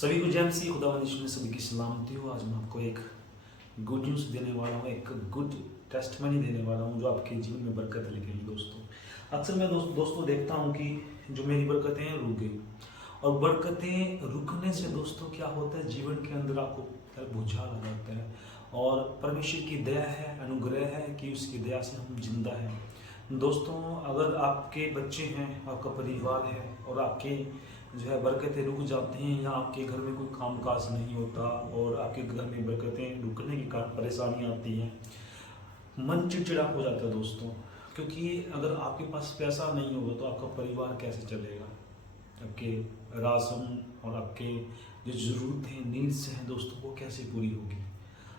सभी को जय मसीह खुदावंद में सभी की सलामती हो। आज मैं आपको एक गुड न्यूज़ देने वाला हूँ, एक गुड टेस्टमनी देने वाला हूँ जो आपके जीवन में बरकत लेके दोस्तों। अक्सर मैं दोस्तों देखता हूँ कि जो मेरी बरकतें हैं रुक गई, और बरकतें रुकने से दोस्तों क्या होता है, जीवन के अंदर आपको भूचाल आ जाता है। और परमेश्वर की दया है, अनुग्रह है कि उसकी दया से हम जिंदा हैं। दोस्तों, अगर आपके बच्चे हैं, आपका परिवार है और आपके जो है बरकतें रुक जाती हैं, या आपके घर में कोई कामकाज नहीं होता और आपके घर में बरकतें रुकने के कारण परेशानी आती है, मन चिड़चिड़ा हो जाता है दोस्तों। क्योंकि अगर आपके पास पैसा नहीं होगा तो आपका परिवार कैसे चलेगा, आपके राशन और आपके जो ज़रूरतें नीड्स हैं दोस्तों वो कैसे पूरी होगी।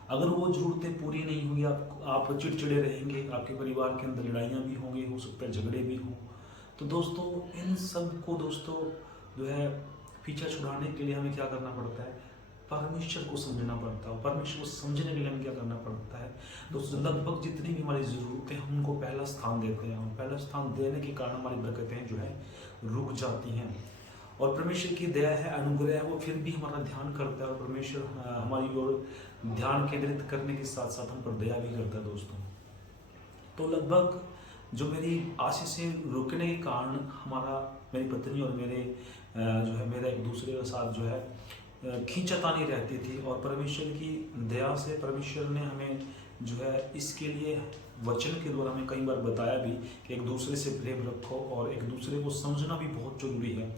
अगर वो ज़रूरतें पूरी नहीं होगी, आप चिड़चिड़े रहेंगे, आपके परिवार के अंदर लड़ाइयाँ भी होंगी, हो सकता है झगड़े भी हों। तो दोस्तों इन सब को दोस्तों जो है पीछा छुड़ाने के लिए हमें क्या करना पड़ता है, परमेश्वर को समझना पड़ता है। परमेश्वर को समझने के लिए हमें क्या करना पड़ता है दोस्तों, लगभग जितनी भी हमारी ज़रूरतें हैं उनको पहला स्थान देते हैं। हम पहला स्थान देने के कारण हमारी बरकतें जो है रुक जाती हैं। और परमेश्वर की दया है, अनुग्रह है, वो फिर भी हमारा ध्यान करता है और परमेश्वर हमारी ओर ध्यान केंद्रित करने के साथ साथ हम पर दया भी करता है दोस्तों। तो लगभग जो मेरी आशीषें रुकने के कारण मेरी पत्नी और जो है मेरा एक दूसरे के साथ जो है खींचातानी रहती थी। और परमेश्वर की दया से परमेश्वर ने हमें जो है इसके लिए वचन के द्वारा हमें कई बार बताया भी कि एक दूसरे से प्रेम रखो और एक दूसरे को समझना भी बहुत जरूरी है।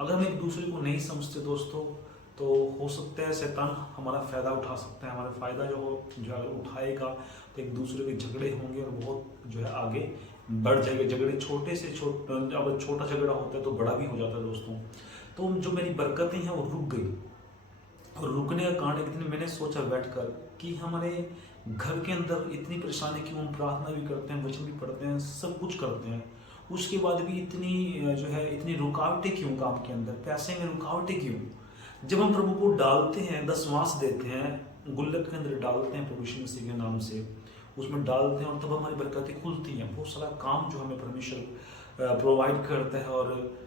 अगर हम एक दूसरे को नहीं समझते दोस्तों तो हो सकता है शैतान हमारा फ़ायदा उठा सकता है। हमारा फ़ायदा जो अगर उठाएगा तो एक दूसरे के झगड़े होंगे और बहुत जो है आगे बढ़ जाएंगे। झगड़े छोटे से अगर छोटा झगड़ा होता है तो बड़ा भी हो जाता है दोस्तों। तो जो मेरी बरकतें हैं वो रुक गई, और रुकने का कारण एक दिन मैंने सोचा बैठकर कि हमारे घर के अंदर इतनी परेशानी क्यों, हम प्रार्थना भी करते हैं, वचन भी पढ़ते हैं, सब कुछ करते हैं, उसके बाद भी इतनी रुकावटें क्यों काम के अंदर, पैसे में रुकावटें क्यों। जब हम प्रभु को डालते हैं, दशमांश देते हैं, गुल्लक के अंदर डालते हैं प्रभु यीशु मसीह के नाम से, उसमें डालते हैं और तब हमारी बरकतें खुलती हैं। बहुत सारा काम जो हमें परमेश्वर प्रोवाइड करता है और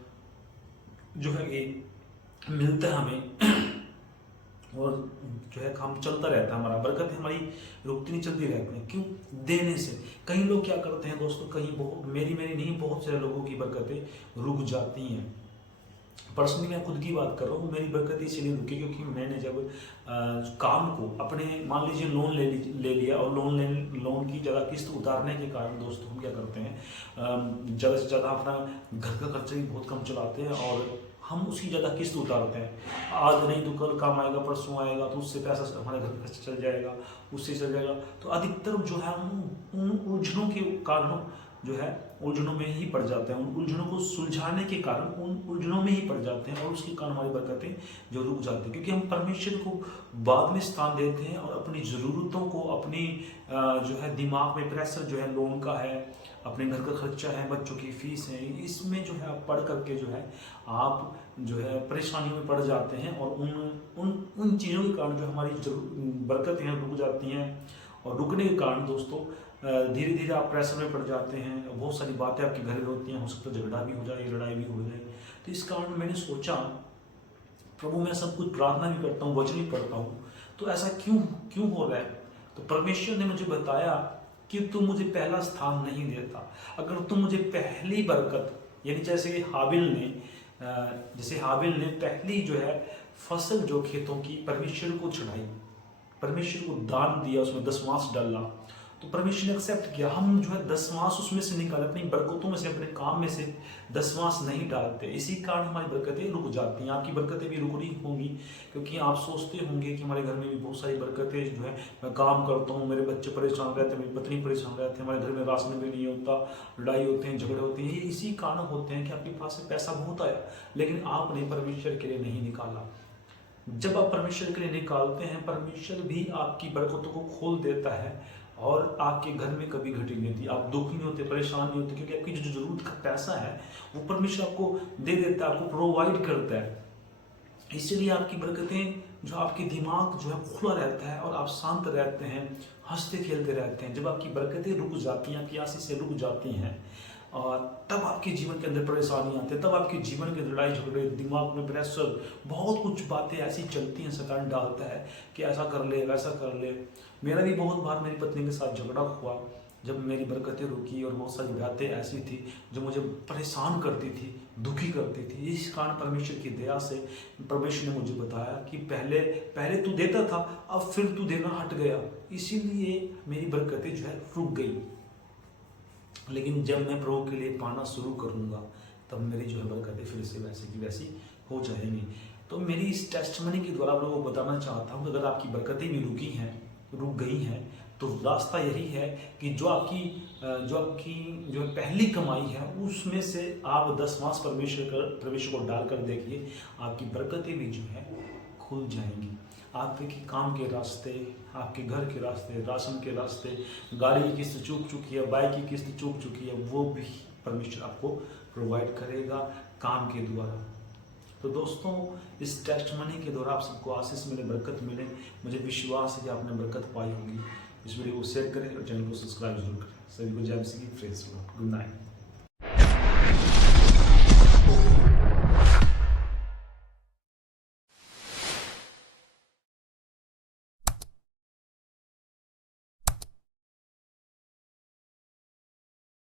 जो है ये मिलता है हमें, और जो है काम चलता रहता है। हमारा बरकत हमारी रुकती नहीं, चलती रहती है। क्यों? देने से। कई लोग क्या करते हैं दोस्तों, मेरी नहीं, बहुत सारे लोगों की बरकतें रुक जाती हैं। पर्सनली मैं खुद की बात कर रहा हूँ, मेरी बरकत इसीलिए रुकी क्योंकि मैंने जब काम को अपने मान लीजिए लोन ले लिया, और लोन की ज़्यादा किस्त उतारने के कारण दोस्तों हम क्या करते हैं, ज़्यादा से ज़्यादा अपना घर का खर्चा भी बहुत कम चलाते हैं और हम उसकी ज़्यादा किस्त उतारते हैं। आज नहीं तो कल काम आएगा, परसों आएगा, तो उससे पैसा हमारे घर का खर्चा चल जाएगा, उससे चल जाएगा। तो अधिकतर जो है हम उन उलझनों के कारण जो है उलझनों में ही पड़ जाते हैं, उन उलझनों को सुलझाने के कारण उन उलझनों में ही पड़ जाते हैं, और उसके कारण हमारी बरकतें जो रुक जाती हैं। क्योंकि हम परमेश्वर को बाद में स्थान देते हैं और अपनी ज़रूरतों को, अपनी जो है दिमाग में प्रेशर जो है लोन का है, अपने घर का खर्चा है, बच्चों की फीस है, इसमें जो है आप पढ़ करके जो है आप जो है परेशानियों में पड़ जाते हैं, और उन चीज़ों के कारण जो हमारी बरकतें हैं रुक जाती हैं। और रुकने के कारण दोस्तों धीरे धीरे आप प्रेशर में पड़ जाते हैं, बहुत सारी बातें आपके घर में होती हैं, हो सकता है झगड़ा भी हो जाए, लड़ाई भी हो जाए। तो इस कारण मैंने सोचा, प्रभु मैं सब कुछ प्रार्थना भी करता हूँ, वचन भी पढ़ता हूँ, तो ऐसा क्यों हो रहा है। तो परमेश्वर ने मुझे बताया कि तुम मुझे पहला स्थान नहीं देता। अगर तुम मुझे पहली बरकत, यानी जैसे हाबिल ने पहली जो है फसल जो खेतों की परमेश्वर को चढ़ाई, परमेश्वर को दान दिया, उसमें दशमांश डाला, तो परमेश्वर ने एक्सेप्ट किया। हम जो है दशमांश उसमें से निकाल, अपनी बरकतों में से, अपने काम में से दशमांश नहीं डालते, इसी कारण हमारी बरकतें रुक जाती हैं। आपकी बरकतें भी रुक रही होंगी क्योंकि आप सोचते होंगे कि हमारे घर में भी बहुत सारी बरकतें जो है, मैं काम करता हूँ, मेरे बच्चे परेशान रहते हैं, मेरी पत्नी परेशान रहती है, हमारे घर में राशन भी नहीं होता, लड़ाई होते हैं, झगड़े होते हैं। ये इसी कारण होते हैं कि आपके पास से पैसा बहुत आया लेकिन आपने परमेश्वर के लिए नहीं निकाला। जब आप परमेश्वर के लिए निकालते हैं, परमेश्वर भी आपकी बरकतों को खोल देता है और आपके घर में कभी घटी नहीं होती, आप दुखी नहीं होते, परेशान नहीं होते, क्योंकि आपकी जो जरूरत का पैसा है वो परमेश्वर आपको दे देता है, आपको प्रोवाइड करता है। इसलिए आपकी बरकतें जो आपके दिमाग जो है खुला रहता है और आप शांत रहते हैं, हंसते खेलते रहते हैं। जब आपकी बरकतें रुक जाती हैं, आपकी आशीष से रुक जाती हैं, और तब आपके जीवन के अंदर परेशानी आती है, तब आपके जीवन के लड़ाई झगड़े, दिमाग में प्रेशर, बहुत कुछ बातें ऐसी चलती हैं, शैतान डालता है कि ऐसा कर ले वैसा कर ले। मेरा भी बहुत बार मेरी पत्नी के साथ झगड़ा हुआ जब मेरी बरकतें रुकी, और बहुत सारी बातें ऐसी थी जो मुझे परेशान करती थी, दुखी करती थी। इस कारण परमेश्वर की दया से परमेश्वर ने मुझे बताया कि पहले पहले तू देता था, अब फिर तू देना हट गया, इसीलिए मेरी बरकतें जो है रुक गई। लेकिन जब मैं प्रभु के लिए पाना शुरू करूँगा तब मेरी जो है बरकतें फिर से वैसी की वैसी हो जाएंगी। तो मेरी इस टेस्टमनी के द्वारा आप लोगों को बताना चाहता हूँ कि अगर आपकी बरकतें भी रुक गई हैं, तो रास्ता यही है कि जो आपकी जो पहली कमाई है उसमें से आप 10वां परमेश्वर को डालकर देखिए, आपकी बरकतें भी जो है खुल जाएंगी। आपके काम के रास्ते, आपके घर के रास्ते, राशन के रास्ते, गाड़ी की किस्त चूक चुकी है, बाइक की किस्त चूक चुकी है, वो भी परमेश्वर आपको प्रोवाइड करेगा काम के द्वारा। तो दोस्तों, इस टेस्टमनी के द्वारा आप सबको आशीष मिले, बरकत मिले। मुझे विश्वास है कि आपने बरकत पाई होगी। इस वीडियो को शेयर करें और चैनल को सब्सक्राइब जरूर करें। सभी को जय मसीह की प्रेज़। Good night.